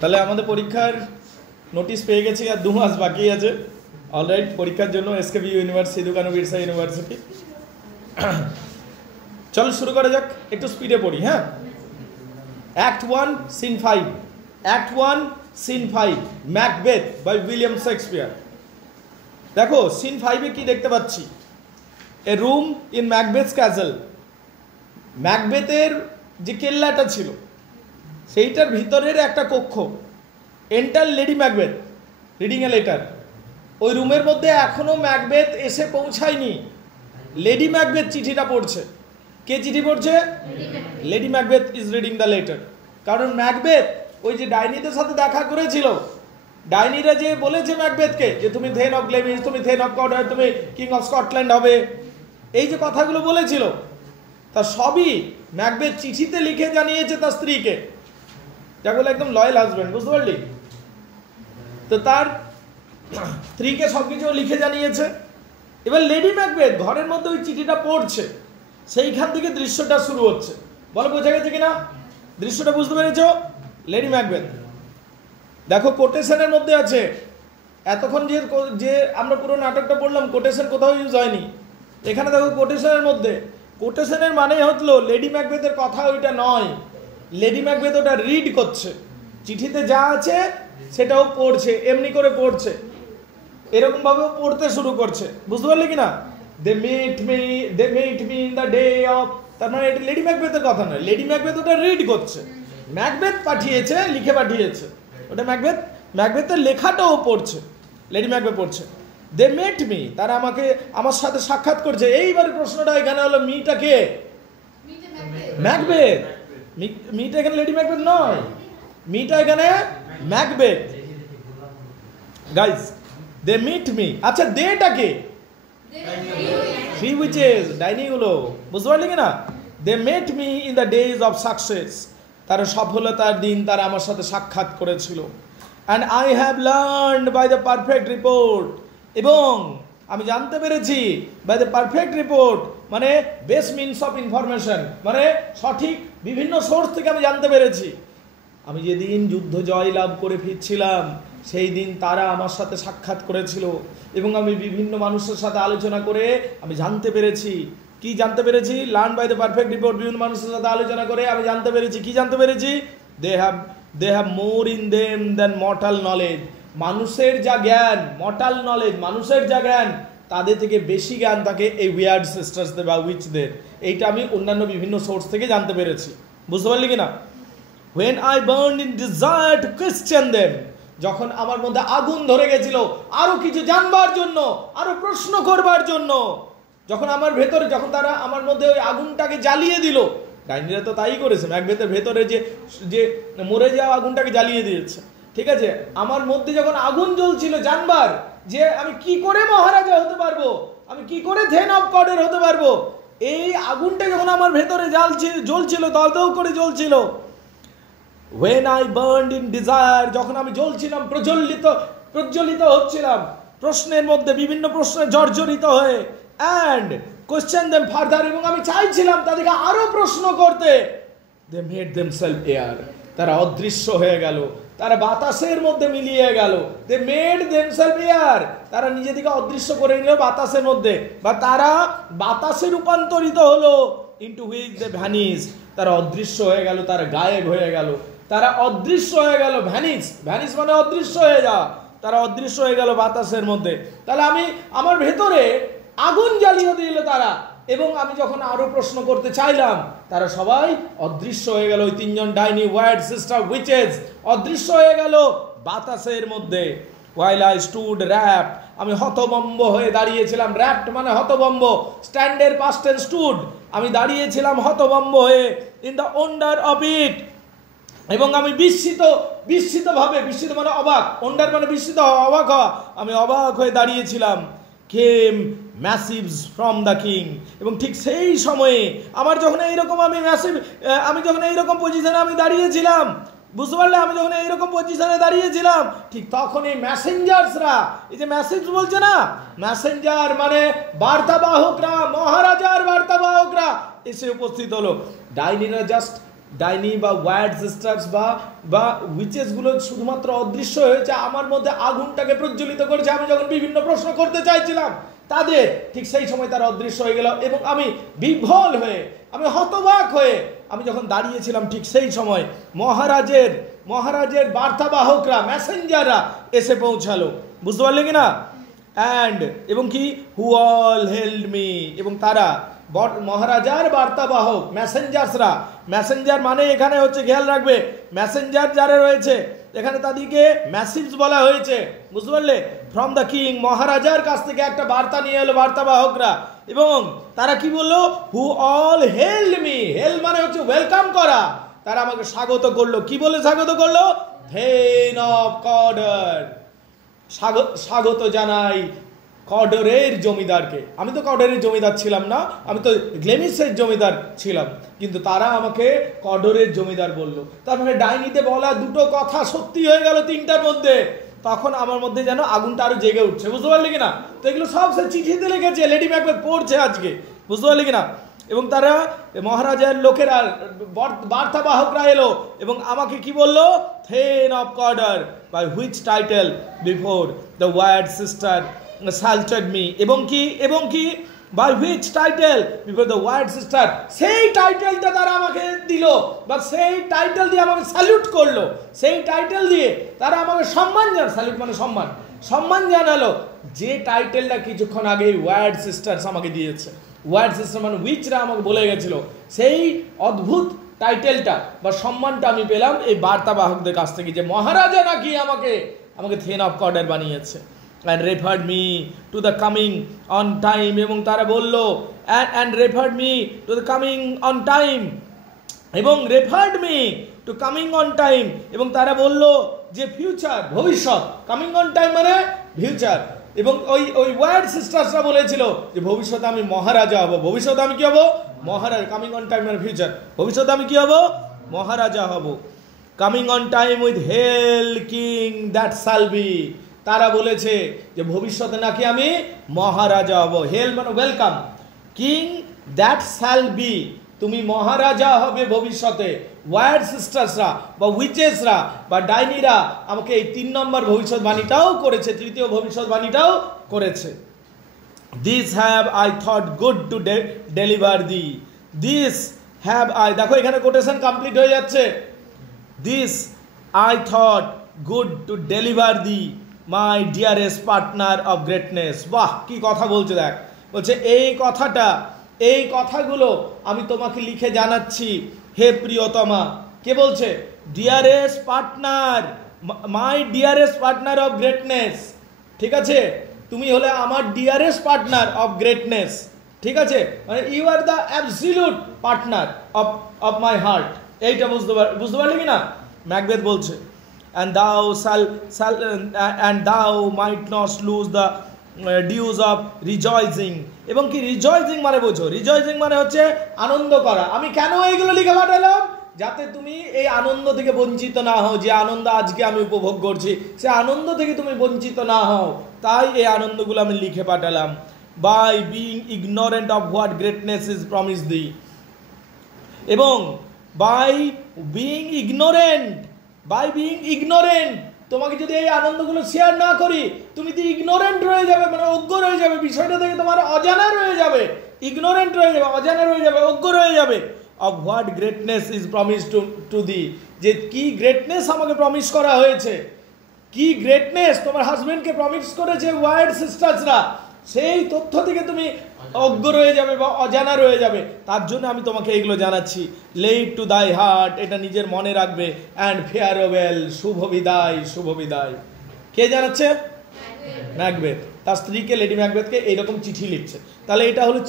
তাহলে আমাদের পরীক্ষার নোটিশ পেয়ে গেছি, আর 2 মাস বাকি আছে। অলরাইট, পরীক্ষার জন্য এসকেবি ইউনিভার্সিটি, দোকানো বিরসা ইউনিভার্সিটি। চলো শুরু করা যাক, একটু স্পিডে পড়ি। হ্যাঁ, act 1 scene 5, act 1 scene 5, Macbeth by William Shakespeare. দেখো সিন 5-এ কি দেখতে পাচ্ছি? A room in Macbeth's castle. ম্যাকবেথের যে কেল্লাটা ছিল সেইটার ভিতরের একটা কক্ষ। Enter lady Macbeth reading a letter. ওই রুমের মধ্যে এখনো ম্যাকবেথ এসে পৌঁছায়নি। লেডি ম্যাকবেথ চিঠিটা পড়ছে। কে চিঠি পড়ছে? Lady Macbeth is reading the letter. কারণ ম্যাকবেথ ওই যে ডাইনিদের সাথে দেখা করেছিল, ডাইনিরা যে বলেছে ম্যাকবেথকে যে তুমি থেন অফ গ্লেমিস, তুমি থেন অফ কর্ডওয়ার, তুমি কিং অফ স্কটল্যান্ড হবে, এই যে কথাগুলো বলেছিল, তা সবই ম্যাকবেথ চিঠিতে লিখে জানিয়েছে তার স্ত্রীকে, যাগুলো একদম লয়াল হাজব্যান্ড, বুঝতে পারলি? তো তার স্ত্রীকে সবকিছু লিখে জানিয়েছে। এবার লেডি ম্যাকবেথ ঘরের মধ্যে ওই চিঠিটা পড়ছে, সেইখান থেকে দৃশ্যটা শুরু হচ্ছে। বলো বোঝা গেছে কিনা? দৃশ্যটা বুঝতে পেরেছ? লেডি ম্যাকবেথ দেখো কোটেশনের মধ্যে আছে। এতক্ষণ যে আমরা পুরো নাটকটা পড়লাম, কোটেশন কোথাও ইউজ হয়নি। এখানে দেখো কোটেশনের মধ্যে, কোটেশনের মানে হলো লেডি ম্যাকবেথের কথা ওইটা নয়, লেডি ম্যাকবেথ ওটা রিড করছে। চিঠিতে যা আছে সেটাও পড়ছে, এমনি করে পড়ছে, এরকম ভাবেও পড়তে শুরু করছে। বুঝতে পারলে কিনা? They met me in the day of, তার মানে এটা লেডি ম্যাকবেথের কথা নয়, লেডি ম্যাকবেথ ওটা রিড করছে। ম্যাকবেথ পাঠিয়েছে, লিখে পাঠিয়েছে, ওটা ম্যাকবেথের লেখাটাও পড়ছে, লেডি ম্যাকবেথ পড়ছে। দে মেট মি, তারা আমার সাথে সাক্ষাৎ করছে। এইবার প্রশ্নটা এখানে হলো, মিটা কে? ম্যাকবেথ। মিটা এখানে লেডি ম্যাকবেথ নয়, মিটা এখানে Macbeth. Guys, they meet me, আচ্ছা দেটা কে? থ্রি উইচেস, ডাইনি গুলো, বুঝতে পারলি কিনা? They met me in the days of success, তারা সফলতার দিন তারা আমার সাথে সাক্ষাৎ করেছিল। And I have learned by the perfect report, এবং আমি জানতে পেরেছি বাই দ্য পারফেক্ট রিপোর্ট মানে বেস্ট মিনস অফ ইনফরমেশন, মানে সঠিক বিভিন্ন সোর্স থেকে আমি জানতে পেরেছি। আমি যেদিন যুদ্ধ জয় লাভ করে ফিরছিলাম সেই দিন তারা আমার সাথে সাক্ষাৎ করেছিল, এবং আমি বিভিন্ন মানুষের সাথে আলোচনা করে আমি জানতে পেরেছি। কি জানতে পেরেছি? Learn by the perfect report, বিভিন্ন মানুষের সাথে আলোচনা করে আমি জানতে পেরেছি। কি জানতে পেরেছি? They have more in them than mortal knowledge, মানুষের যা জ্ঞান, মর্টাল নলেজ মানুষের যা জ্ঞান, তাদের থেকে বেশি জ্ঞান থাকে এই উইয়ার্ড সিস্টার্সদের বা উইচদের। এইটা আমি অন্যান্য বিভিন্ন সোর্স থেকে জানতে পেরেছি। বুঝতে পারলি কিনা? When I burned in desire to question them, যখন আমার মধ্যে আগুন ধরে গেছিল আরো কিছু জানবার জন্য, আরো প্রশ্ন করবার জন্য, যখন আমার ভেতরে, যখন তারা আমার মধ্যে ওই আগুনটাকে জ্বালিয়ে দিল, ডাইনিরা তো তাই করেছে, ম্যাকবেথের ভেতরে যে মরে যাওয়া আগুনটাকে জ্বালিয়ে দিয়েছে, ঠিক আছে? আমার মধ্যে যখন আগুন জ্বলছিল জানবার যে আমি কি করে মহারাজা হতে পারবো, আমি কি করে থেন অফ কর্ডওয়ার হতে পারবো, এই আগুনটা যখন আমার ভেতরে জ্বলছিল, দলদল করে জ্বলছিল। When I burned in desire, যখন আমি জ্বলছিলাম, প্রজ্বলিত হচ্ছিলাম প্রশ্নের মধ্যে, বিভিন্ন প্রশ্নে জর্জরিত হয়ে, and question them further, এবং আমি চাইছিলাম তাদেরকে আরো প্রশ্ন করতে, they made themselves air, তারা অদৃশ্য হয়ে গেল, তারা বাতাসের মধ্যে মিলিয়ে গেল। they made themselves air, তারা নিজেদেরকে অদৃশ্য করে নিল বাতাসের মধ্যে, বা তারা বাতাসে রূপান্তরিত হলো, into which they vanished, তারা অদৃশ্য হয়ে গেল, তারা গায়েব হয়ে গেল, তারা অদৃশ্য হয়ে গেল। ভ্যানিশ মানে অদৃশ্য হয়ে যাওয়া, তারা অদৃশ্য হয়ে গেল বাতাসের মধ্যে। তাহলে আমি আমার ভেতরে আগুন জ্বালিয়ে দিল তারা, এবং আমি যখন আরো প্রশ্ন করতে চাইলাম তারা সবাই অদৃশ্য হয়ে গেল। ওই তিনজন ডাইনি, ওয়ার্ড সিস্টার, উইচেস অদৃশ্য হয়ে গেল বাতাসের মধ্যে। while I stood wrapped, আমি হতভম্ব হয়ে দাঁড়িয়েছিলাম। wrapped মানে হতভম্ব, স্ট্যান্ডের পাস্ট টেন্স স্টুড, আমি দাঁড়িয়েছিলাম হতভম্ব হয়ে, in the wonder of it, এবং আমি বিস্মিত মানে অবাক, ওন্ডার মানে বিস্মিত হওয়া, অবাক হওয়া, আমি অবাক হয়ে দাঁড়িয়েছিলাম। কেম ম্যাসিভস ফ্রম দ্য কিং, এবং ঠিক সেই সময়ে আমি যখন এইরকম পজিশনে আমি দাঁড়িয়েছিলাম, বুঝতে পারলে? আমি যখন এইরকম পজিশনে দাঁড়িয়েছিলাম, ঠিক তখন এই ম্যাসেঞ্জার্সরা, এই যে মেসেজ বলছে না, মেসেঞ্জার মানে বার্তাবাহকরা, মহারাজার বার্তাবাহকরা এসে উপস্থিত হলো। ডাইনিরা জাস্ট ডাইনি বা ওয়ার্ড সিস্টার্স বা উইচেসগুলো শুধুমাত্র অদৃশ্য হয়েছে, আমার মধ্যে আগুনটাকে প্রজ্বলিত করেছে। আমি যখন বিভিন্ন প্রশ্ন করতে চাইছিলাম তাদের, ঠিক সেই সময় তারা অদৃশ্য হয়ে গেল এবং আমি বিভ্বল হয়ে, আমি হতবাক হয়ে আমি যখন দাঁড়িয়েছিলাম, ঠিক সেই সময় মহারাজের বার্তাবাহকরা, মেসেঞ্জাররা এসে পৌঁছালো। বুঝতে পারলে কিনা? এবং কি হু অল হেল্ড মি, এবং তারা মহারাজার বার্তাবাহক মেসেঞ্জার মানে এখানে হচ্ছে, খেয়াল রাখবে, মেসেঞ্জার যারা রয়েছে এখানে তাদেরকে ম্যাসিভস বলা হয়েছে। বুঝতে পারলে? ফ্রম দ্য কিং, মহারাজার কাছ থেকে একটা বার্তা নিয়ে এলো বার্তাবাহকরা, এবং তারা কি বললো? Who all held me. Hail মানে হচ্ছে ওয়েলকাম করা। তারা আমাকে স্বাগত করলো। কি বলে স্বাগত করলো? Thane of Cawdor. স্বাগত জানাই কডরের জমিদারকে। আমি তো কডরের জমিদার ছিলাম না, আমি তো গ্লেমিসের জমিদার ছিলাম, কিন্তু তারা আমাকে কডরের জমিদার বলল। তারপরে ডাইনিতে বলা দুটো কথা সত্যি হয়ে গেল 3টার মধ্যে। তখন আমার মধ্যে যেন আগুনটা আরো জেগে উঠছে। বুঝতে পারলি কিনা? তো এগুলো সব সে চিঠিতে লিখেছে, লেডি ম্যাকবেথ পড়ছে আজকে। বুঝতে পারলি কিনা? এবং তারা মহারাজার লোকেরা, বার্তাবাহকরা এলো এবং আমাকে কি বললো? Thane of Cawdor, by which title before the word sister saluted me. এবং কি by which title before the word sister, সেই টাইটেলটা তারা আমাকে দিল, বা সেই টাইটেল দিয়ে আমাকে স্যালুট করলো। সেই টাইটেল দিয়ে তারা আমাকে স্যালুট মানে সম্মান জানালো, যে টাইটেলটা কিছুক্ষণ আগে ওয়ার্ড সিস্টার্স আমাকে দিয়েছে। ওয়ার্ড সিস্টার মানে উইচরা আমাকে বলে গেছিল, সেই অদ্ভুত টাইটেলটা বা সম্মানটা আমি পেলাম এই বার্তাবাহকদের কাছ থেকে, যে মহারাজা নাকি আমাকে থেন অফ কডর বানিয়েছে। and referred me to the coming on time, এবং তারা বলল and referred me to the coming on time, এবং referred me to coming on time, এবং তারা বলল যে ফিউচার, ভবিষ্যৎ, কামিং অন টাইম মানে ফিউচার। এবং ওই ওয়ার্ড সিস্টার্সরা বলেছিল যে ভবিষ্যতে আমি মহারাজা হব। ভবিষ্যতে আমি কি হব? মহারাজা। কামিং অন টাইম মানে ফিউচার। ভবিষ্যতে আমি কি হব? মহারাজা হব। Coming on time with hail king that shall be. তারা বলেছে যে ভবিষ্যতে নাকি আমি মহারাজা হব। হেল মানে welcome, king that shall B, তুমি মহারাজা হবে ভবিষ্যতে। ওয়ার্ড সিস্টার্সরা বা উইচেসরা বা ডাইনিরা আমাকে এই 3 নম্বর ভবিষ্যৎবাণীটাও করেছে, তৃতীয় ভবিষ্যৎবাণীটাও করেছে। This have I thought good to deliver the. This have I, দেখো এখানে কোটেশন কমপ্লিট হয়ে যাচ্ছে। This I thought good to deliver the my dearest partner of greatness. বাহ, কি কথা বলছে দেখ। বলছে এই কথাগুলো আমি তোমাকে লিখে জানাচ্ছি হে প্রিয়তমা। কে বলছে? Dearest partner, my dearest partner of greatness. ঠিক আছে, তুমি হলে আমার ডিয়ারেস্ট পার্টনার অফ গ্রেটনেস। ঠিক আছে, মানে you are the absolute partner of my heart. এইটা বুঝতে পারলি কিনা? ম্যাকবেথ বলছে and thou might not lose the dues of rejoicing। এবং কি রিজয়সিং মানে বোঝো? রিজয়সিং মানে হচ্ছে আনন্দ করা। আমি কেন এইগুলো লিখে পাঠালাম? যাতে তুমি এই আনন্দ থেকে বঞ্চিত না হও। যে আনন্দ আজকে আমি উপভোগ করছি, সে আনন্দ থেকে তুমি বঞ্চিত না হও, তাই এই আনন্দগুলো আমি লিখে পাঠালাম। By being ignorant of what greatness is promised thee. এবং বাই বিং ইগনোরেন্ট, তোমাকে যদি এই আনন্দগুলো শেয়ার না করি, তুমি তো ইগনোরেন্ট রয়ে যাবে, মানে অজ্ঞ রয়ে যাবে। বিষয়টা থেকে তোমার অজানা রয়ে যাবে, ইগনোরেন্ট রয়ে যাবে, অজানা রয়ে যাবে, অজ্ঞ রয়ে যাবে। Of what greatness is promise to the, যে কি গ্রেটনেস আমাকে প্রমিস করা হয়েছে, কি গ্রেটনেস তোমার হাজবেন্ডকে প্রমিস করেছে ওয়ার্ড সিস্টার্সরা, সেই তথ্য থেকে তুমি অজ্ঞ রয়ে যাবে বা অজানা রয়ে যাবে। তার জন্য আমি তোমাকে এগুলো জানাচ্ছি। লেট টু দাই হার্ট, এটা নিজের মনে রাখবে। অ্যান্ড ফেয়ারওয়েল, শুভ বিদায়। কে জানাচ্ছে? ম্যাকবেথ তার স্ত্রীকে, লেডি ম্যাকবেথকে এইরকম চিঠি লিখছে। তাহলে এটা হলো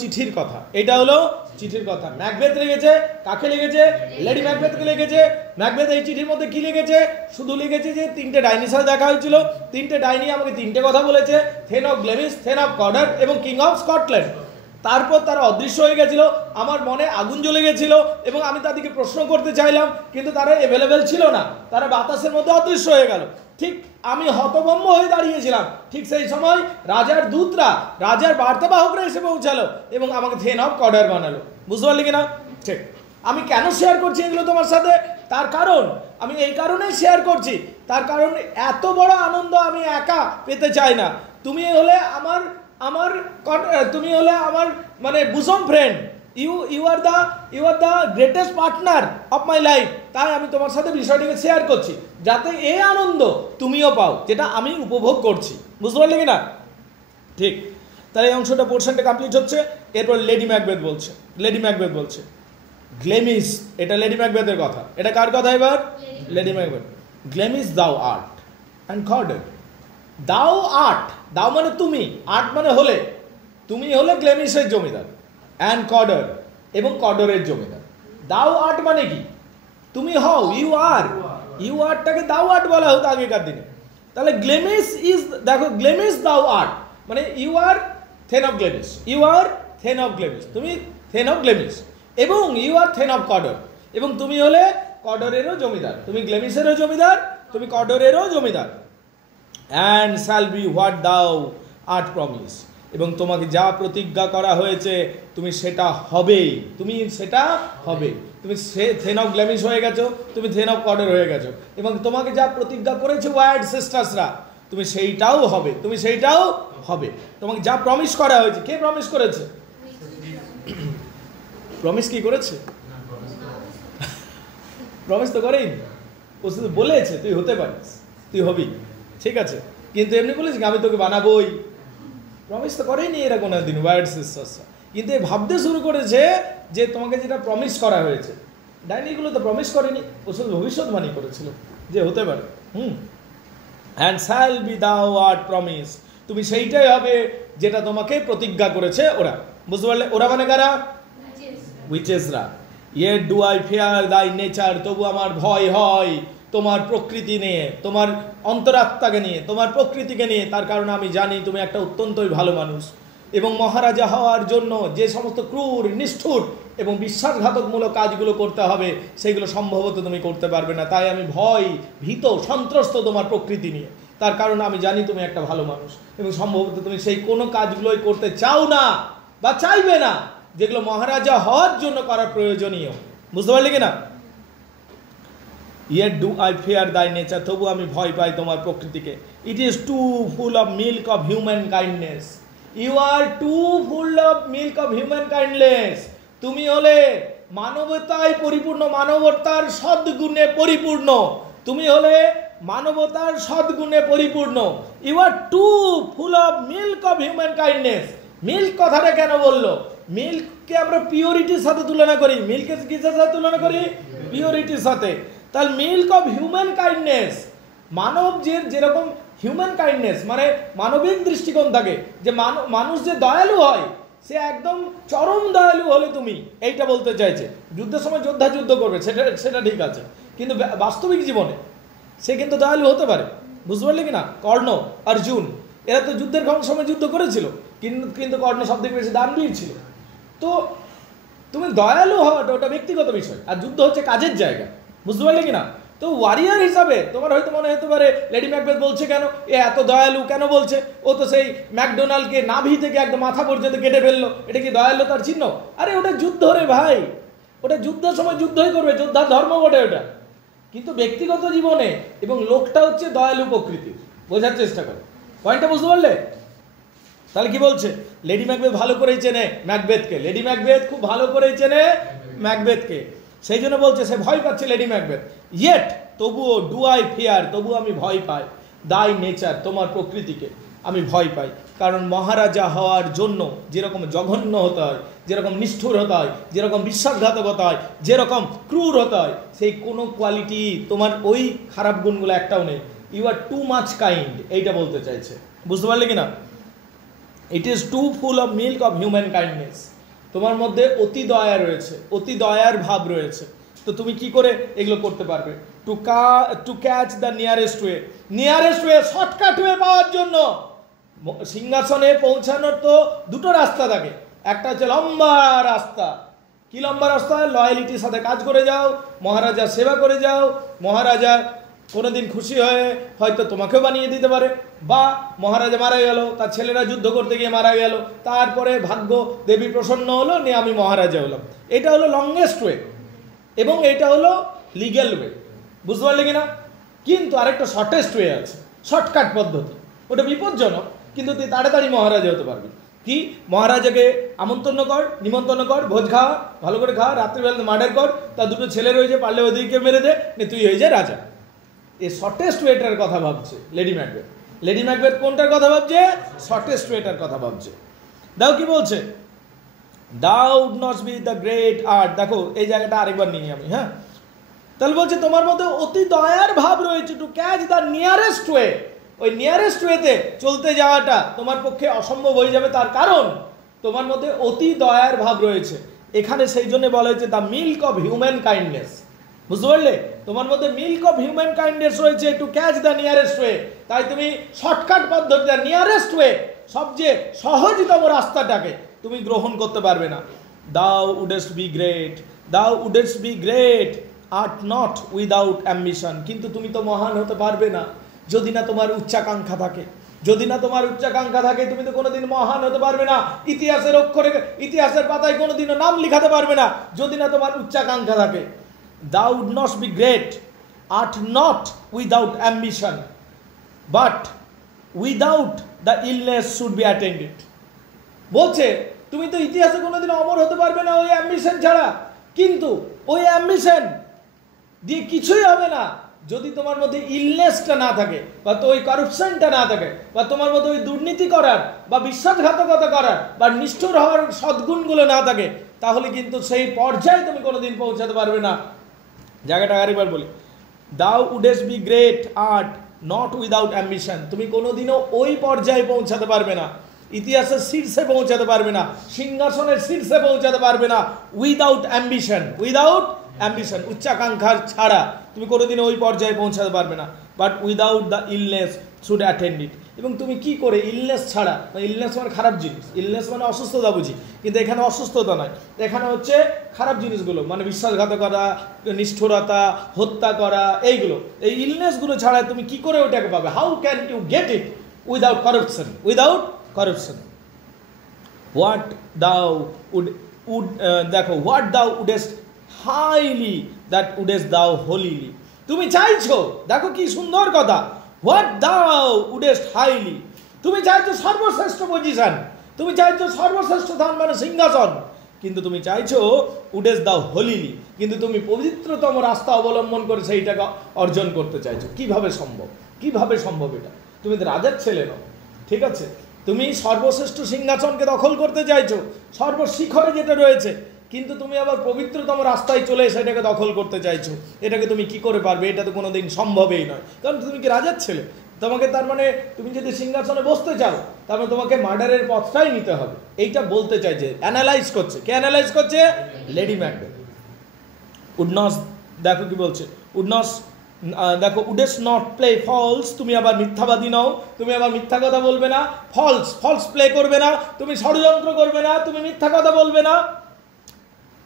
চিঠির কথা, ম্যাকবেথ লিখেছে। কাকে লিখেছে? লেডি ম্যাকবেথকে লিখেছে। ম্যাকবেথ এই চিঠির মধ্যে কি লিখেছে? শুধু লিখেছে যে 3টে ডাইনির সাথে দেখা হয়েছিল, 3টে ডাইনি আমাকে 3টে কথা বলেছে, thane of Glamis, thane of Cawdor এবং কিং অফ স্কটল্যান্ড। তারপর তারা অদৃশ্য হয়ে গেছিল, আমার মনে আগুন জ্বলে গেছিল এবং আমি তাদেরকে প্রশ্ন করতে চাইলাম, কিন্তু তারা অ্যাভেলেবেল ছিল না, তারা বাতাসের মধ্যে অদৃশ্য হয়ে গেল। ঠিক আমি হতভম্ব হয়ে দাঁড়িয়েছিলাম। ঠিক সেই সময় রাজার দূতরা, রাজার বার্তাবাহকরা এসে পৌঁছালো এবং আমাকে থেন অফ কডর বানালো। বুঝতে পারলি কিনা? ঠিক। আমি কেন শেয়ার করছি এগুলো তোমার সাথে? তার কারণ আমি এই কারণেই শেয়ার করছি, তার কারণ এত বড় আনন্দ আমি একা পেতে চাই না। তুমি হলে আমার আমার তুমি হলে আমার মানে bosom friend, you are the greatest partner of my life. তাই আমি তোমার সাথে বিষয়টিকে শেয়ার করছি, যাতে এই আনন্দ তুমিও পাও যেটা আমি উপভোগ করছি। বুঝতে পারলে কি না? ঠিক। তাই এই অংশটা পোর্শনটা কমপ্লিট হচ্ছে। এরপর লেডি ম্যাকবেথ বলছে গ্লেমিস, এটা লেডি ম্যাকবেথের কথা। এটা কার কথা এবার? Lady Macbeth. Glamis thou art and কর্ডার। দাও আর্ট, দাও মানে তুমি, আর্ট মানে হলে, তুমি হলে গ্লেমিসের জমিদার, অ্যান্ড কর্ডার এবং কর্ডারের জমিদার। দাও আর্ট মানে কি? তুমি হও, ইউ আর্টটাকে দাও আর্ট বলা হতো আগেকার দিনে। তাহলে গ্লেমিস ইজ, দেখো গ্লেমিস দাও আর্ট মানে you are thane of Glamis, তুমি থেন অফ গ্লেমিস এবং you are thane of Cawdor, এবং তুমি হলে কর্ডরেরও জমিদার, তুমি গ্লেমিসেরও জমিদার, তুমি কর্ডরেরও জমিদার। And shall be what thou art promised, এবং তোমাকে যা প্রতিজ্ঞা করা হয়েছে তুমি সেটা হবেই, তুমি থেন অফ গ্লেমিস হয়ে গেছো, তুমি থেন অফ কর্ডর হয়ে গেছো, এবং তোমাকে যা প্রতিজ্ঞা করেছে ওয়ার্ড সিস্টার্সরা তুমি সেইটাও হবে, তোমাকে যা প্রমিস করা হয়েছে। কে প্রমিস করেছে? প্রমিস কি করেছে? প্রমিস তো করেই, ও শুধু বলেছে তুই হতে পারিস, তুই হবি, ঠিক আছে, কিন্তু এমনি বলেছি আমি তোকে বানাবোই, প্রমিস তো করেইনি এরা কোনোদিন ওয়ার্ড সিস্টার্সরা। কিন্তু এ ভাবতে শুরু করেছে যে তোমাকে যেটা প্রমিস করা হয়েছে। ডাইনিগুলো তো প্রমিস করেনি, ও শুধু ভবিষ্যৎবাণী করেছিল যে হতে পারে। অ্যান্ড শ্যাল বি দাও আর্ট প্রমিস, তুমি সেইটাই হবে যেটা তোমাকে প্রতিজ্ঞা করেছে ওরা। বুঝতে পারলে? ওরা মানে কারা? উইচেসরা। Yet do I fear thy nature, তবু আমার ভয় হয় তোমার প্রকৃতি নিয়ে, তোমার অন্তরাত্মাকে নিয়ে, তোমার প্রকৃতিকে নিয়ে, তার কারণ আমি জানি তুমি একটা অত্যন্তই ভালো মানুষ, এবং মহারাজা হওয়ার জন্য যে সমস্ত ক্রূর, নিষ্ঠুর এবং বিশ্বাসঘাতকমূলক কাজগুলো করতে হবে সেগুলো সম্ভবত তুমি করতে পারবে না। তাই আমি ভীত, সন্ত্রস্ত তোমার প্রকৃতি নিয়ে, তার কারণ আমি জানি তুমি একটা ভালো মানুষ, এবং সম্ভবত তুমি সেই কোনো কাজগুলোই করতে চাও না বা চাইবে না যেগুলো মহারাজা হওয়ার জন্য করা প্রয়োজনীয়। বুঝতে পারলে কিনা? Yet do I fear thy nature, তবু আমি ভয় পাই তোমার প্রকৃতিকে। It is too full of milk of human kindness, you are too full of milk of human kindness, তুমি হলে মানবতায় পরিপূর্ণ, মানবতার সদ্গুণে পরিপূর্ণ, তুমি হলে মানবতার সদ্গুণে পরিপূর্ণ। You are too full of milk of human kindness. Milk কথাটা কেন বললো? মিল্ককে আমরা পিওরিটির সাথে তুলনা করি, মিল্কের কিসের সাথে তুলনা করি? পিওরিটির সাথে। তাহলে মিল্ক অফ হিউম্যান কাইন্ডনেস, মানব যেরকম হিউম্যান কাইন্ডনেস মানে মানবিক দৃষ্টিকোণ থাকে, যে মানুষ যে দয়ালু হয় সে একদম চরম দয়ালু হলে তুমি, এইটা বলতে চাইছে। যুদ্ধের সময় যোদ্ধা যুদ্ধ করবে সেটা ঠিক আছে, কিন্তু বাস্তবিক জীবনে সে কিন্তু দয়ালু হতে পারে। বুঝতে পারলে কিনা? কর্ণ, অর্জুন এরা তো যুদ্ধের সময় যুদ্ধ করেছিল, কিন্তু কর্ণ সব থেকে বেশি দানবীর ছিল। তো তুমি দয়ালু হওয়াটা ওটা ব্যক্তিগত বিষয়, আর যুদ্ধ হচ্ছে কাজের জায়গা। বুঝতে পারলে কিনা? তো ওয়ারিয়ার হিসাবে তোমার হয়তো মনে হতে পারে লেডি ম্যাকবেথ বলছে কেন এত দয়ালু কেন বলছে, ও তো সেই ম্যাকডোনাল্ডকে নাভি থেকে একদম মাথা পর্যন্ত কেটে ফেললো, এটা কি দয়ালুতার চিহ্ন? আরে ওটা যুদ্ধ রে ভাই, ওটা যুদ্ধের সময় যুদ্ধই করবে, যোদ্ধার ধর্ম বটে ওটা, কিন্তু ব্যক্তিগত জীবনে এবং লোকটা হচ্ছে দয়ালু প্রকৃতির। বোঝার চেষ্টা করো পয়েন্টটা, বুঝতে পারলে? তাহলে কি বলছে? লেডি ম্যাকবেথ ভালো করেই চেনে ম্যাকবেথকে, লেডি ম্যাকবেথ খুব ভালো করেই চেনে ম্যাকবেথকে, সেই জন্য বলছে সে ভয় পাচ্ছে লেডি ম্যাকবেথ। ইয়েট, তবুও ডু আই ফিয়ার, তবুও আমি ভয় পাই দাই নেচার, তোমার প্রকৃতিকে আমি ভয় পাই, কারণ মহারাজা হওয়ার জন্য যেরকম জঘন্য হতে হয়, যেরকম নিষ্ঠুর হতে হয়, যেরকম বিশ্বাসঘাতক হতে হয়, যেরকম ক্রূর হতে হয়, সেই কোনো কোয়ালিটি তোমার ওই খারাপ গুণগুলো একটাও নেই। You are too much kind, এইটা বলতে চাইছে। বুঝতে পারলে কিনা? It is too full of milk of human kindness, তোমার মধ্যে অতি দয়া রয়েছে, অতি দয়ার ভাব রয়েছে। তো তুমি কি করে এগুলো করতে পারবে? To catch the nearest way, shortcut way পাওয়ার জন্য সিংহাসনে পৌঁছানোর তো দুটো রাস্তা থাকে, একটা হচ্ছে লম্বা রাস্তা। কি লম্বা রাস্তা? লয়ালিটির সাথে কাজ করে যাও, মহারাজার সেবা করে যাও, মহারাজা কোনোদিন খুশি হয়ে হয়তো তোমাকেও বানিয়ে দিতে পারে, বা মহারাজা মারা গেল, তার ছেলেরা যুদ্ধ করতে গিয়ে মারা গেল, তারপরে ভাগ্য দেবী প্রসন্ন হলো, নিয়ে আমি মহারাজা হলাম। এটা হলো লংগেস্ট ওয়ে। এবং এটা হলো লিগ্যাল ওয়ে, বুঝতে পারলে কিনা? কিন্তু আরেকটা শর্টেস্ট ওয়ে আছে, শর্টকাট পদ্ধতি, ওটা বিপজ্জনক, কিন্তু তুই তাড়াতাড়ি মহারাজা হতে পারবি। কি? মহারাজাকে নিমন্ত্রণ কর, ভোজ খাওয়া, ভালো করে খাওয়া, রাত্রিবেলা মার্ডার কর, তার দুটো ছেলে রয়েছে, পারলে ওদিকে মেরে দে, তুই হয়ে যায় রাজা। এই শর্টেস্ট ওয়েটার কথা ভাবছে লেডি ম্যাকবেথ। লেডি ম্যাকবেথ কোনটার কথা ভাবছে? শর্টেস্ট ওয়েটার কথা ভাবছে। দাও কি বলছে? Thou would not be the great art. দেখো এই জায়গাটা আরেকবার নিই আমি, হ্যাঁ। তাহলে বলছে তোমার মধ্যে অতি দয়ার ভাব রয়েছে, two catch the nearest way. ওই নিয়ারেস্ট ওয়েতে চলতে যাওয়াটা তোমার পক্ষে অসম্ভব হয়ে যাবে, তার কারণ তোমার মধ্যে অতি দয়ার ভাব রয়েছে। এখানে সেই জন্য বলা হয়েছে the milk of human kindness, বুঝতে পারলে? তোমার মধ্যে মিল্ক অফ হিউম্যান কাইন্ডনেস রয়েছে, two catch the nearest way. তাই তুমি শর্টকাট পদ্ধতি, দ্য নিয়ারেস্ট ওয়ে, সবচেয়ে সহজতম রাস্তাটাকে তুমি গ্রহণ করতে পারবে না। দাউ wouldst be great, thou wouldst be great art not without ambition. কিন্তু তুমি তো মহান হতে পারবে না যদি না তোমার উচ্চাকাঙ্ক্ষা থাকে। যদি না তোমার উচ্চাকাঙ্ক্ষা থাকে তুমি তো কোনোদিন মহান হতে পারবে না। ইতিহাসের অক্ষরে, ইতিহাসের পাতায় কোনোদিনও নাম লিখাতে পারবে না যদি না তোমার উচ্চাকাঙ্ক্ষা থাকে। Thou would not be great, art not without ambition, but without the illness should be attended. বলছে তুমি তো ইতিহাসে কোনোদিন অমর হতে পারবে না ওই অ্যাম্বিশন ছাড়া, কিন্তু ওই অ্যাম্বিশন দিয়ে কিছুই হবে না যদি তোমার মধ্যে ইলনেসটা না থাকে, বা তো ওই করাপশনটা না থাকে, বা তোমার মধ্যে ওই দুর্নীতি করার বা বিশ্বাসঘাতকতা করার বা নিষ্ঠুর হওয়ার সদ্গুণগুলো না থাকে, তাহলে কিন্তু সেই পর্যায়ে তুমি কোনোদিন পৌঁছাতে পারবে না। জায়গাটা আরেকবার বলি, thou wouldst be great art not without ambition. তুমি কোনোদিনও ওই পর্যায়ে পৌঁছাতে পারবে না, ইতিহাসের শীর্ষে পৌঁছাতে পারবে না, সিংহাসনের শীর্ষে পৌঁছাতে পারবে না উইদাউট অ্যাম্বিশন। উইদাউট অ্যাম্বিশন, উচ্চাকাঙ্ক্ষার ছাড়া তুমি কোনোদিনও ওই পর্যায়ে পৌঁছাতে পারবে না। But without the illness should attend it. এবং তুমি কি করে ইলনেস ছাড়া, ইলনেস মানে খারাপ জিনিস, ইলনেস মানে অসুস্থতা বুঝি, কিন্তু এখানে অসুস্থতা নয়, এখানে হচ্ছে খারাপ জিনিসগুলো, মানে বিশ্বাসঘাতকতা, নিষ্ঠুরতা, হত্যা করা, এইগুলো, এই ইলনেসগুলো ছাড়া তুমি কি করে ওটাকে পাবে? How can you get it without corruption? Without corruption. What thou would দেখো, what thou wouldst highly that উডেস্ট দাউ হোলিলি। তুমি চাইছো, দেখো কি সুন্দর কথা, হোয়াট দাউ উডেস্ট হাইলি, তুমি চাইছো সর্বশ্রেষ্ঠ পজিশন, তুমি চাইছো সর্বশ্রেষ্ঠ স্থান মানে সিংহাসন, কিন্তু তুমি চাইছো উডেস্ট দাউ হোলিলি, কিন্তু তুমি পবিত্রতম রাস্তা অবলম্বন করে সেইটাকে অর্জন করতে চাইছো। কিভাবে সম্ভব? কিভাবে সম্ভব এটা? তুমি তো রাজার ছেলে নও, ঠিক আছে? তুমি সর্বশ্রেষ্ঠ সিংহাসনকে দখল করতে চাইছো, সর্বশিখরে যেটা রয়েছে, কিন্তু তুমি আবার পবিত্রতম রাস্তায় চলে সেটাকে দখল করতে চাইছো। এটাকে তুমি কি করে পারবে? এটা তো কোনোদিন সম্ভবই নয়, কারণ তুমি কি রাজার ছেলে। তোমাকে তার মানে তুমি যদি সিংহাসনে বসতে চাও, তার মানে তোমাকে মার্ডারের পথটাই নিতে হবে। এইটা বলতে চাইছে, অ্যানালাইজ করছে। কে অ্যানালাইজ করছে? Lady Macbeth. উড নট, দেখো কি বলছে, উড নট, দেখো উডেস্ট নট প্লে ফলস, তুমি আবার মিথ্যাবাদী নও, তুমি আবার মিথ্যা কথা বলবে না, ফলস প্লে করবে না, তুমি ষড়যন্ত্র করবে না, তুমি মিথ্যা কথা বলবে না।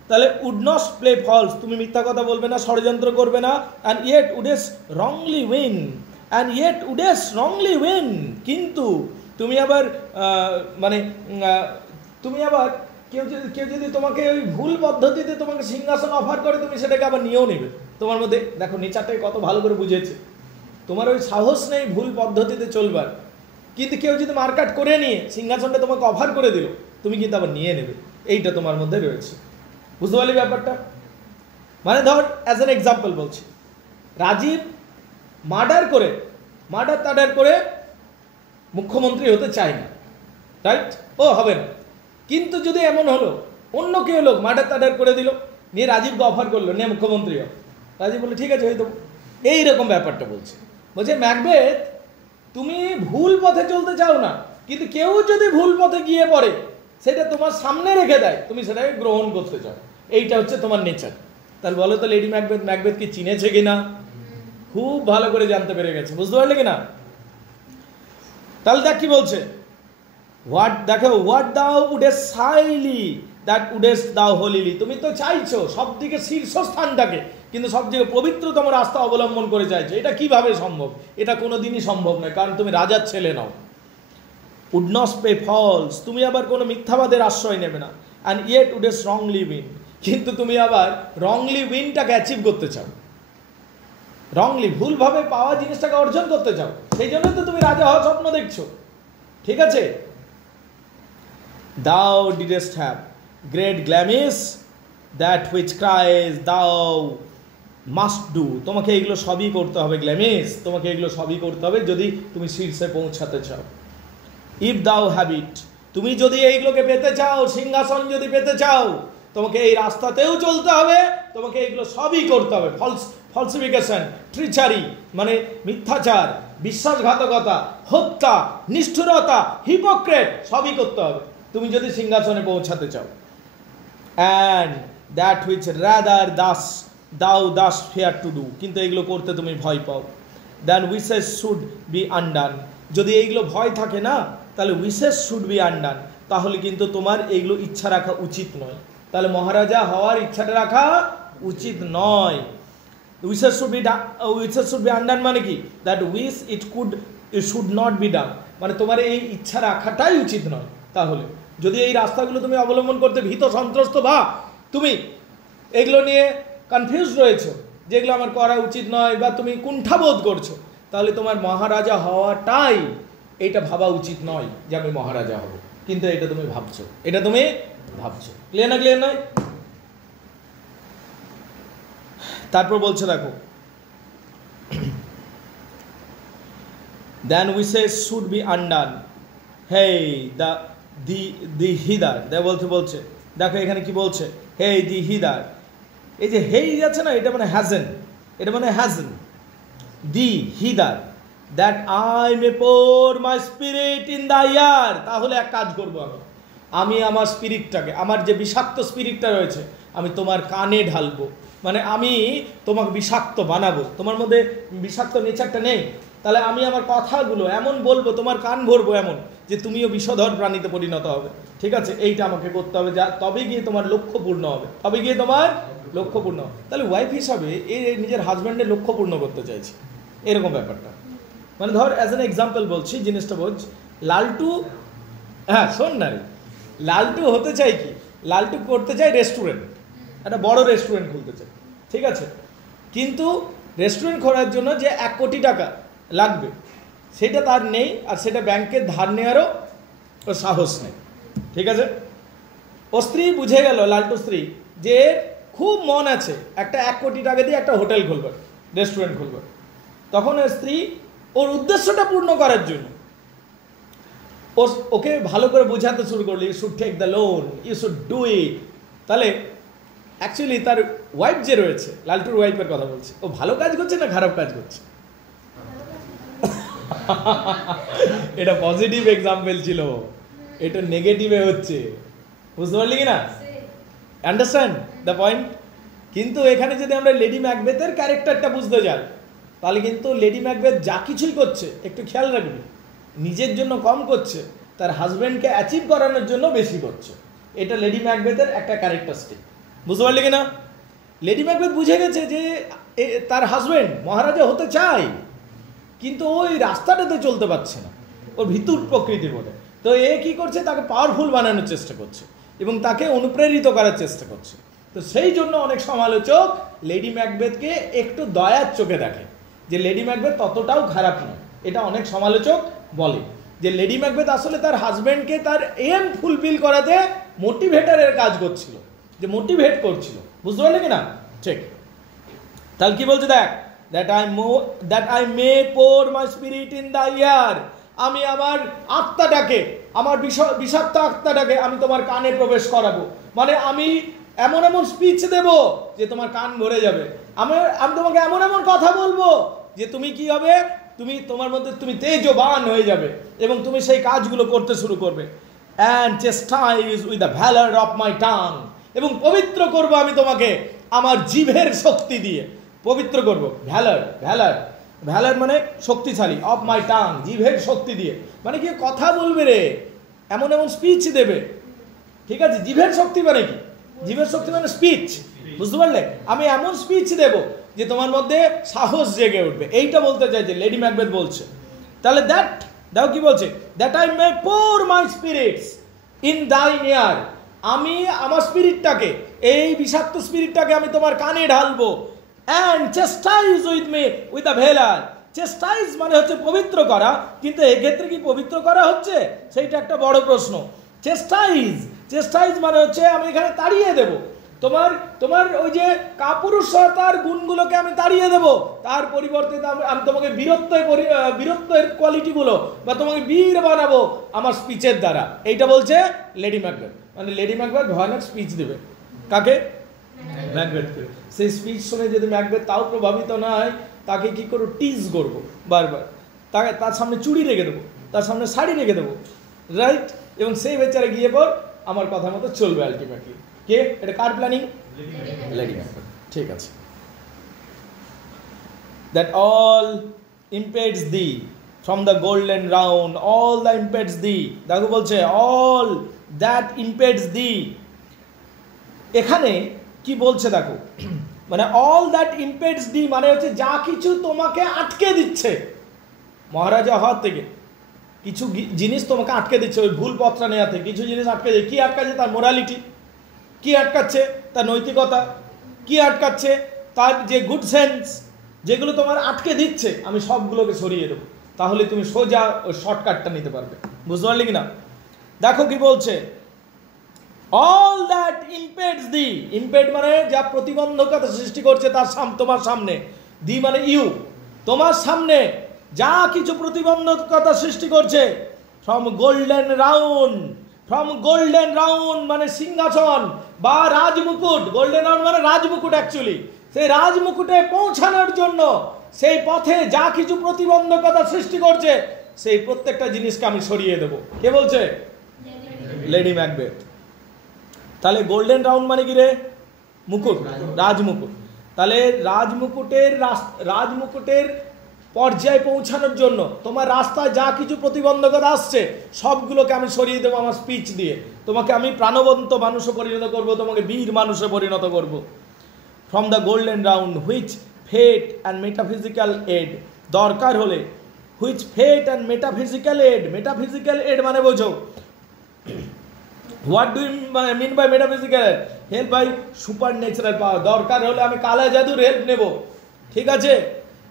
তাহলে উড নট প্লে ফলস, তুমি মিথ্যা কথা বলবে না, ষড়যন্ত্র করবে না। And yet wouldst wrongly win, and yet wouldst wrongly win, কিন্তু তুমি আবার মানে তুমি আবার কেউ যদি তোমাকে ওই ভুল পদ্ধতিতে তোমাকে সিংহাসন অফার করে, তুমি সেটাকে আবার নিয়েও নেবে। তোমার মধ্যে দেখো নেচারটাকে কত ভালো করে বুঝেছে। তোমার ওই সাহস নেই ভুল পদ্ধতিতে চলবার, কিন্তু কেউ যদি মার্কেট করে নিয়ে সিংহাসনটা তোমাকে অফার করে দিল, তুমি কিন্তু আবার নিয়ে নেবে। এইটা তোমার মধ্যে রয়েছে, বুঝতে পারলি ব্যাপারটা? মানে ধর অ্যাজ অ্যান এক্সাম্পল বলছি, রাজীব মার্ডার করে মুখ্যমন্ত্রী হতে চায় না, রাইট? ও হবে না। কিন্তু যদি এমন হলো অন্য কেউ লোক মার্ডার করে দিল, নিয়ে রাজীবকে অফার করলো, নিয়ে মুখ্যমন্ত্রী হোক, রাজীব বললো ঠিক আছে হয়ে দেবো। এইরকম ব্যাপারটা বলছে ম্যাকবেথ, তুমি ভুল পথে চলতে চাও না, কিন্তু কেউ যদি ভুল পথে গিয়ে পড়ে, সেটা তোমার সামনে রেখে দেয়, তুমি সেটাকে গ্রহণ করতে চাও। এইটা হচ্ছে তোমার নেচার। তাহলে বলো তো লেডি ম্যাকবেথ কি চিনেছে কিনা? খুব ভালো করে জানতে পেরে গেছে, বুঝতে পারলে কিনা? তাহলে দেখ কি বলছে, what thou wouldst highly that উডেস্ট দাউ হোলিলি, তুমি তো চাইছো সব দিকে শীর্ষস্থানটাকে, কিন্তু সবথেকে পবিত্রতম রাস্তা অবলম্বন করে চাইছো। এটা কিভাবে সম্ভব? এটা কোনোদিনই সম্ভব নয়, কারণ তুমি রাজার ছেলে নও। উড নট প্লে ফলস, তুমি আবার কোনো মিথ্যাবাদের আশ্রয় নেবে না। And yet wouldst wrongly win, কিন্তু তুমি আবার রংলি উইনটাকে অ্যাচিভ করতে চাও, রংলি ভুলভাবে পাওয়া জিনিসটাকে অর্জন করতে চাও, সেই জন্য তো তুমি রাজা হওয়ার স্বপ্ন দেখছো। ঠিক আছে, thou didst have great glamis that which cries thou must do, তোমাকে এগুলো সবই করতে হবে, গ্ল্যামিস তোমাকে এগুলো সবই করতে হবে যদি তুমি শীর্ষে পৌঁছাতে চাও। if thou have it, তুমি যদি এইগুলোকে পেতে চাও, সিংহাসন যদি পেতে চাও, তোমাকে এই রাস্তাতেও চলতে হবে, তোমাকে এইগুলো সবই করতে হবে। ফলসিফিকেশন, ট্রিচারি মানে মিথ্যাচার, বিশ্বাসঘাতকতা, হত্যা, নিষ্ঠুরতা, হিপোক্রেট সবই করতে হবে তুমি যদি সিংহাসনে পৌঁছাতে চাও। And that which rather thou dost fear to do, কিন্তু এইগুলো করতে তুমি ভয় পাও। দেন উইশেস শুড বি আনডান, যদি এইগুলো ভয় থাকে না তাহলে উইশেস শুড বি আনডান, তাহলে কিন্তু তোমার এইগুলো ইচ্ছা রাখা উচিত নয়, তাহলে মহারাজা হওয়ার ইচ্ছাটা রাখা উচিত নয়। উইশেস শুড বি আনডান মানে কি, that wish it should not be done, মানে তোমার এই ইচ্ছা রাখাটাই উচিত নয়। তাহলে যদি এই রাস্তাগুলো তুমি অবলম্বন করতে ভীত সন্ত্রস্ত বা তুমি এগুলো নিয়ে কনফিউজ রয়েছো যেগুলো আমার করা উচিত নয়, বা তুমি কুণ্ঠাবোধ করছো, তাহলে তোমার মহারাজা হওয়াটাই এটা ভাবা উচিত নয় যে আমি মহারাজা হব, কিন্তু এটা তুমি ভাবছো, এটা তুমি ভাবছো। ক্লিয়ার না? ক্লিয়ার নয়? তারপর বলছে দেখো, দেন উইশেস শুড বি আনডান, হেই দি হিদার, বলছে দেখো এখানে কি বলছে, হেই দি হিদার, এই যে হেই আছে না, এটা মানে হ্যাজেন, এটা মানে hasten, thee hither that I may pour my spirit in the ear, তাহলে এক কাজ করবো আমি আমার স্পিরিটটাকে, আমার যে বিষাক্ত স্পিরিটটা রয়েছে আমি তোমার কানে ঢালবো, মানে আমি তোমাকে বিষাক্ত বানাবো। তোমার মধ্যে বিষাক্ত নেচারটা নেই, তাহলে আমি আমার কথাগুলো এমন বলবো, তোমার কান ভরবো এমন যে তুমিও বিষধর প্রাণীতে পরিণত হবে। ঠিক আছে, এইটা আমাকে করতে হবে, যা তবে গিয়ে তোমার লক্ষ্য পূর্ণ হবে, তবে গিয়ে তোমার লক্ষ্য পূর্ণ হবে। তাহলে ওয়াইফ হিসাবে এই নিজের হাজব্যান্ডের লক্ষ্য পূর্ণ করতে চাইছে, এরকম ব্যাপারটা। মানে ধর অ্যাজ অ্যান এক্সাম্পল বলছি, জিনিসটা বোঝ। লালটু, হ্যাঁ শোন না রে, লালটু হতে চাই কি, লালটু করতে চাই রেস্টুরেন্ট, একটা বড় রেস্টুরেন্ট খুলতে চাই। ঠিক আছে, কিন্তু রেস্টুরেন্ট খোলার জন্য যে 1 কোটি টাকা লাগবে সেটা তার নেই, আর সেটা ব্যাংকের ধার নেওয়ারও ওর সাহস নেই। ঠিক আছে, ও স্ত্রী বুঝে গেল, লালটু স্ত্রী, যে খুব মন আছে একটা 1 কোটি টাকা দিয়ে একটা হোটেল খুলবে, রেস্টুরেন্ট খুলবে। তখন ওর স্ত্রী ওর উদ্দেশ্যটা পূর্ণ করার জন্য ওকে ভালো করে বোঝাতে শুরু করলো, you should take the loan, you should do it. তাহলে অ্যাকচুয়ালি তার ওয়াইফ যে রয়েছে, লালটুর ওয়াইফের কথা বলছে, ও ভালো কাজ করছে না খারাপ কাজ করছে? এটা পজিটিভ এক্সাম্পল ছিল, এটা নেগেটিভে হচ্ছে, বুঝতে পারলি কি না? Understand the point? কিন্তু এখানে যদি আমরা লেডি ম্যাকবেথের ক্যারেক্টারটা বুঝতে যাই, তাহলে কিন্তু লেডি ম্যাকবেথ যা কিছুই করছে একটু খেয়াল রাখবি, নিজের জন্য কম করছে, তার হাজব্যান্ডকে অ্যাচিভ করানোর জন্য বেশি করছে। এটা লেডি ম্যাকবেথের একটা ক্যারেক্টারিস্টিক, বুঝতে পারলি কিনা? লেডি ম্যাকবেথ বুঝে গেছে যে তার হাজব্যান্ড মহারাজা হতে চায়, কিন্তু ওই রাস্তাটাতে চলতে পারছে না, ওর ভিতর প্রকৃতির বলে। তো এ কি করছে, তাকে পাওয়ারফুল বানানোর চেষ্টা করছে এবং তাকে অনুপ্রেরিত করার চেষ্টা করছে। তো সেই জন্য অনেক সমালোচক লেডি ম্যাকবেথকে একটু দয়ার চোখে দেখে, যে লেডি ম্যাকবেথ ততটাও খারাপ নয়। এটা অনেক সমালোচক বলে যে লেডি ম্যাকবেথ আসলে তার হাজব্যান্ডকে তার এম ফুলফিল করাতে মোটিভেটারের কাজ করছিল, যে মোটিভেট করছিল, বুঝতে পারলে কিনা? ঠিক। তাহলে কি বলছে দেখ, that I may pour my spirit in the air, আমি আমার আত্মাটাকে, আমার বিষাক্ত আত্মাটাকে আমি তোমার কানে প্রবেশ করাবো, মানে আমি এমন এমন স্পিচ দেব যে তোমার কান ভরে যাবে, আমি তোমাকে এমন এমন কথা বলবো যে তুমি কি হবে, তোমার মধ্যে তুমি তেজবান হয়ে যাবে এবং তুমি সেই কাজগুলো করতে শুরু করবে। and chastise with the valor of my tongue, এবং পবিত্র করব আমি তোমাকে আমার জিভের শক্তি দিয়ে, পবিত্র করব। ভ্যালার মানে শক্তিশালী, অফ মাই টাং জিভের শক্তি দিয়ে, মানে কি কথা বলবে রে, এমন এমন স্পিচ দেবে। ঠিক আছে, জিভের শক্তি মানে কি? জিভের শক্তি মানে স্পিচ, বুঝতে পারলে? আমি এমন স্পিচ দেব যে তোমার মধ্যে সাহস জেগে উঠবে, এইটা বলতে চাইছে লেডি ম্যাকবেথ বলছে। তাহলে দেখো কি বলছে, that I may pour my spirits in thine ear, আমি আমার স্পিরিটটাকে, এই বিষাক্ত স্পিরিটটাকে আমি তোমার কানে ঢালবো। And chastise with me with a valour. Chastise মানে হচ্ছে পবিত্র করা, কিন্তু এক্ষেত্রে কি পবিত্র করা হচ্ছে সেইটা একটা বড় প্রশ্ন। চেস্টাইজ মানে হচ্ছে আমি এখানে তাড়িয়ে দেব তোমার তোমার ওই যে কাপুরুষতার গুণগুলোকে আমি তাড়িয়ে দেব, তার পরিবর্তে আমি তোমাকে বীরত্বের কোয়ালিটিগুলো বা তোমাকে বীর বানাবো আমার স্পিচের দ্বারা। এইটা বলছে লেডি ম্যাকবেথ। মানে লেডি ম্যাকবেথ ভয়ানক স্পিচ দেবে। কাকে? ম্যাকবেথকে। সেই স্পিচ শুনে যদি ম্যাকবেথ তাও প্রভাবিত না হয়, তাকে কি করবো? টিজ করবো বারবার, তাকে তার সামনে চুড়ি রেখে দেবো, তার সামনে শাড়ি রেখে দেবো, রাইট? এবং সেই বেচারে গিয়ে পর আমার কথা মতো চলবে আলটিমেটলি। কে? এটা কার প্ল্যানিং? Lady Macbeth. ঠিক আছে। That all impedes thee from the golden round, all that impedes thee, দেখো বলছে all that impedes thee। এখানে কি বলছে দেখো, মানে all that impedes thee মানে হচ্ছে যা কিছু তোমাকে আটকে দিচ্ছে মহারাজা হওয়ার থেকে, কিছু জিনিস তোমাকে আটকে দিচ্ছে ওই ভুল পথটা নেওয়াতে, কিছু জিনিস আটকে দিচ্ছে। কি আটকাচ্ছে? তার মোরালিটি। কি আটকাচ্ছে? তার নৈতিকতা। কি আটকাচ্ছে? তার যে গুড সেন্স, যেগুলো তোমার আটকে দিচ্ছে আমি সবগুলোকে সরিয়ে দেবো, তাহলে তুমি সোজা ওই শর্টকাটটা নিতে পারবে। বুঝতে পারলে কিনা? দেখো কি বলছে, অল দ্যাট ইম্পেডস দি। ইম্পেড মানে যা প্রতিবন্ধকতা সৃষ্টি করছে তার তোমার সামনে। দি মানে ইউ, তোমার সামনে যা কিছু প্রতিবন্ধকতা সৃষ্টি করছে। ফ্রম গোল্ডেন রাউন্ড মানে সিংহাসন বা রাজমুকুট। গোল্ডেন রাউন্ড মানে রাজমুকুট অ্যাকচুয়ালি। সেই রাজমুকুটে পৌঁছানোর জন্য সেই পথে যা কিছু প্রতিবন্ধকতা সৃষ্টি করছে সেই প্রত্যেকটা জিনিসকে আমি সরিয়ে দেবো। কে বলছে? Lady Macbeth. তাহলে গোল্ডেন রাউন্ড মানে কি রে? মুকুট, রাজমুকুট। তাহলে রাজমুকুটের পর্যায়ে পৌঁছানোর জন্য তোমার রাস্তায় যা কিছু প্রতিবন্ধকতা আসছে সবগুলোকে আমি সরিয়ে দেবো আমার স্পিচ দিয়ে। তোমাকে আমি প্রাণবন্ত মানুষে পরিণত করব, তোমাকে বীর মানুষে পরিণত করব। From the golden round which fate and metaphysical aid, দরকার হলে which fate and metaphysical aid. Metaphysical aid মানে বোঝো, what do you mean by metaphysical aid? Help by supernatural power. দরকার হলে আমি কালা জাদুর হেল্প নেব, ঠিক আছে,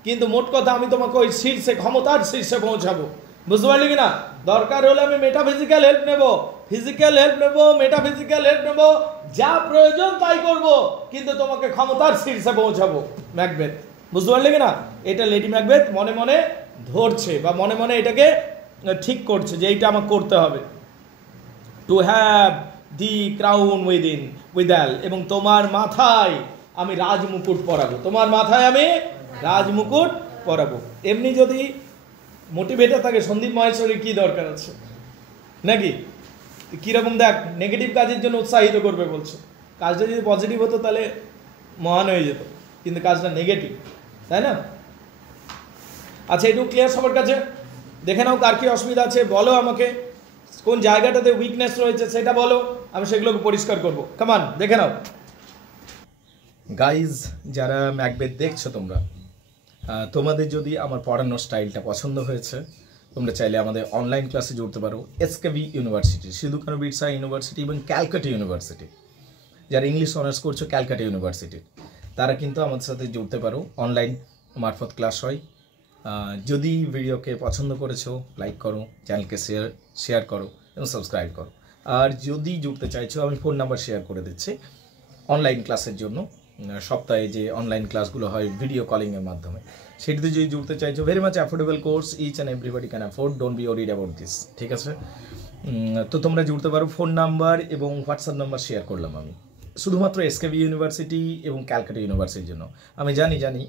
কিন্তু মোট কথা আমি তোমাকে ওই শীর্ষে, ক্ষমতার শীর্ষে পৌঁছাবো। বুঝতে পারলি কিনা? দরকার হলে আমি মেটাফিজিক্যাল হেল্প নেব, ফিজিক্যাল হেল্প নেব, মেটাফিজিক্যাল হেল্প নেব, যা প্রয়োজন তাই করব, কিন্তু তোমাকে ক্ষমতার শীর্ষে পৌঁছাবো। ম্যাকবেথ। বুঝতে পারলি কিনা? এটা লেডি ম্যাকবেথ মনে মনে ধরছে বা মনে মনে এটাকে ঠিক করছে যে এইটা আমাকে করতে হবে। টু হ্যাভ দি ক্রাউন উইদাল, এবং তোমার মাথায় আমি রাজমুকুট পরাবো, তোমার মাথায় আমি রাজমুকুট পরাবো। এমনি যদি মোটিভেটার থাকে সন্দীপ মহেশ্বরীর কি দরকার আছে নাকি? কিরকম দেখ, নেগেটিভ কাজের জন্য উৎসাহিত করবে বলছে। কাজটা যদি পজিটিভ হতো তাহলে মহান হয়ে যেত, কিন্তু কাজটা নেগেটিভ, তাই না? আচ্ছা, একটু ক্লিয়ার সবার কাছে? দেখে নাও কার কি অসুবিধা আছে, বলো আমাকে কোন জায়গাটাতে উইকনেস রয়েছে সেটা বলো, আমি সেগুলোকে পরিষ্কার করবো। কামান দেখে নাও গাইজ, যারা ম্যাকবেথ দেখছো তোমরা, তোমাদের যদি আমার পড়ানোর স্টাইলটা পছন্দ হয়েছে তোমরা চাইলে আমাদের অনলাইন ক্লাসে জুড়তে পারো। SKV university, Sidhu Kanu Birsa university এবং ক্যালকাটা ইউনিভার্সিটি। যারা ইংলিশ অনার্স করছো ক্যালকাটা ইউনিভার্সিটির, তারা কিন্তু আমাদের সাথে জুড়তে পারো। অনলাইন মারফত ক্লাস হয়। যদি ভিডিওকে পছন্দ করেছো লাইক করো, চ্যানেলকে শেয়ার করো এবং সাবস্ক্রাইব করো। আর যদি জুড়তে চাইছো আমি ফোন নাম্বার শেয়ার করে দিচ্ছি অনলাইন ক্লাসের জন্য। সপ্তাহে যে অনলাইন ক্লাসগুলো হয় ভিডিও কলিংয়ের মাধ্যমে, সেটিতে যদি জুড়তে চাইছো, very much affordable course, each and everybody can afford, don't be worried about this, ঠিক আছে? তো তোমরা জুড়তে পারো। ফোন নাম্বার এবং হোয়াটসঅ্যাপ নাম্বার শেয়ার করলাম আমি শুধুমাত্র এসকেভি ইউনিভার্সিটি এবং ক্যালকাটা ইউনিভার্সিটির জন্য। আমি জানি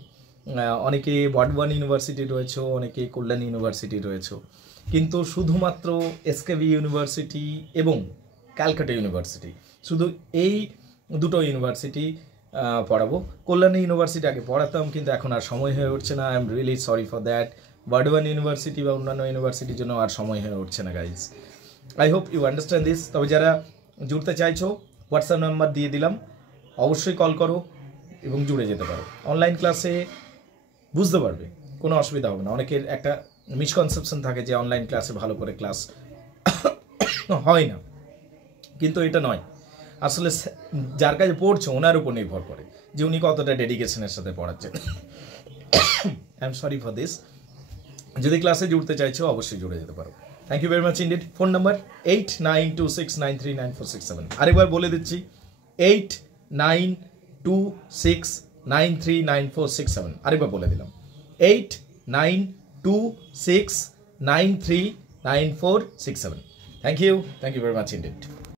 অনেকে বর্ধমান ইউনিভার্সিটি রয়েছে, অনেকে কল্যাণ ইউনিভার্সিটি রয়েছে, কিন্তু শুধুমাত্র এসকেভি ইউনিভার্সিটি এবং ক্যালকাটা ইউনিভার্সিটি, শুধু এই দুটো ইউনিভার্সিটি পড়াবো। কল্যাণ ইউনিভার্সিটি আগে পড়াতাম, কিন্তু এখন আর সময় হয়ে উঠছে না। I am really sorry for that. Bardhaman university বা অন্যান্য ইউনিভার্সিটির জন্য আর সময় হয়ে উঠছে না guys. I hope you understand this. তবে যারা জুড়তে চাইছো হোয়াটসঅ্যাপ নাম্বার দিয়ে দিলাম, অবশ্যই কল করো এবং জুড়ে যেতে পারো। অনলাইন ক্লাসে বুঝতে পারবে, কোনো অসুবিধা হবে না। অনেকের একটা মিসকনসেপশন থাকে যে অনলাইন ক্লাসে ভালো করে ক্লাস হয় না, কিন্তু এটা নয়। আসলে যার কাছে পড়ছে ওনার উপর নির্ভর করে যে উনি কতটা ডেডিকেশনের সাথে পড়াচ্ছেন। I am sorry for this. যদি ক্লাসে জুড়তে চাইছো অবশ্যই জুড়ে যেতে পারো। Thank you very much indeed. Phone number 8926939467। আরেকবার বলে দিচ্ছি 8926939467। আরেকবার বলে দিলাম 8926939467। Thank you very much indeed.